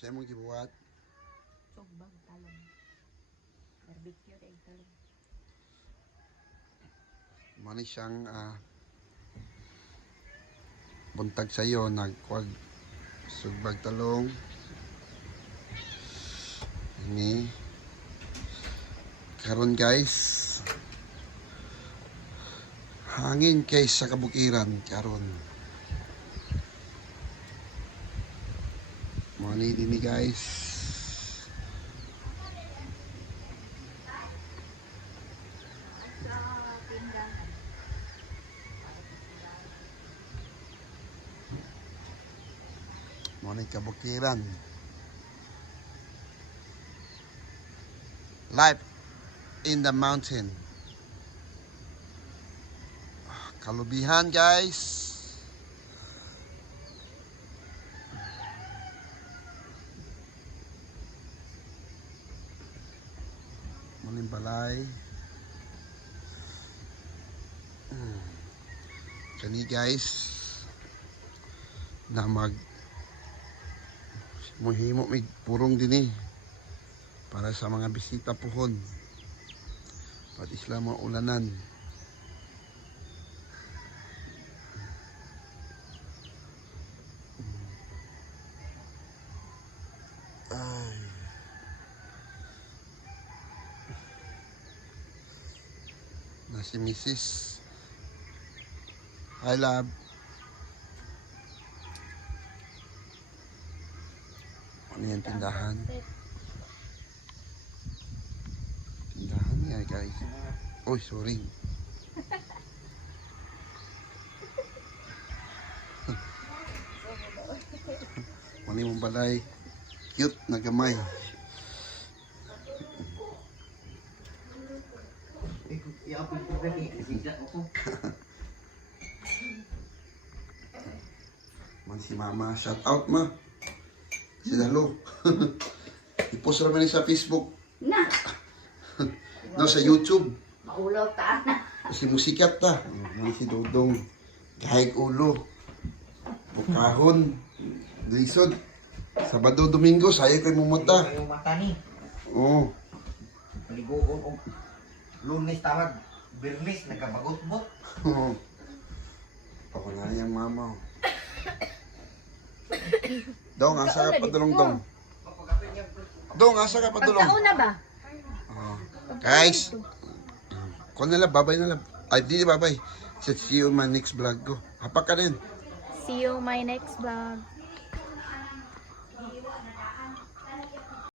Saya mong gibuhat. Sugbang talong. Barbecue egg talong. Mani siyang buntag sa'yo, nagkuag sugbag talong. Ini. Karon guys, hangin kay sa kabukiran karon. Mani dini guys. Mani kabukiran. Life in the mountain. Kalubihan guys. Muning balay. Kani guys na muhimo mig purong dinhi para sa mga bisita puhon. Pati sila mga ulanan. Ay. Na si Mrs. Hi, love. Ano yung tindahan? Tindahan niya, guys. Oy, sorry. Mali mong balay. Cute na gamay. Man si mama, shout out ma. Si Dalo. I-post naman sa Facebook. Na! No, sa YouTube. Maulaw ta na. Si musikat ta. Man si Dodong. Kahig ulo. Bukahon. Lisod. Sabado, Domingo, sayo kay mumuta. Yung mata ni. Oo. Maligoon o Lunes tawag. Birnis, nagkabagot-bot. Oo. Pakunayang mama. Dong, asa ka padulong dong? Dong, asa ka padulong? Pagkaon na ba? Guys, kung nila, babay na lang. Ay, di babay. See you in my next vlog ko. Hapak ka rin. See you my next vlog.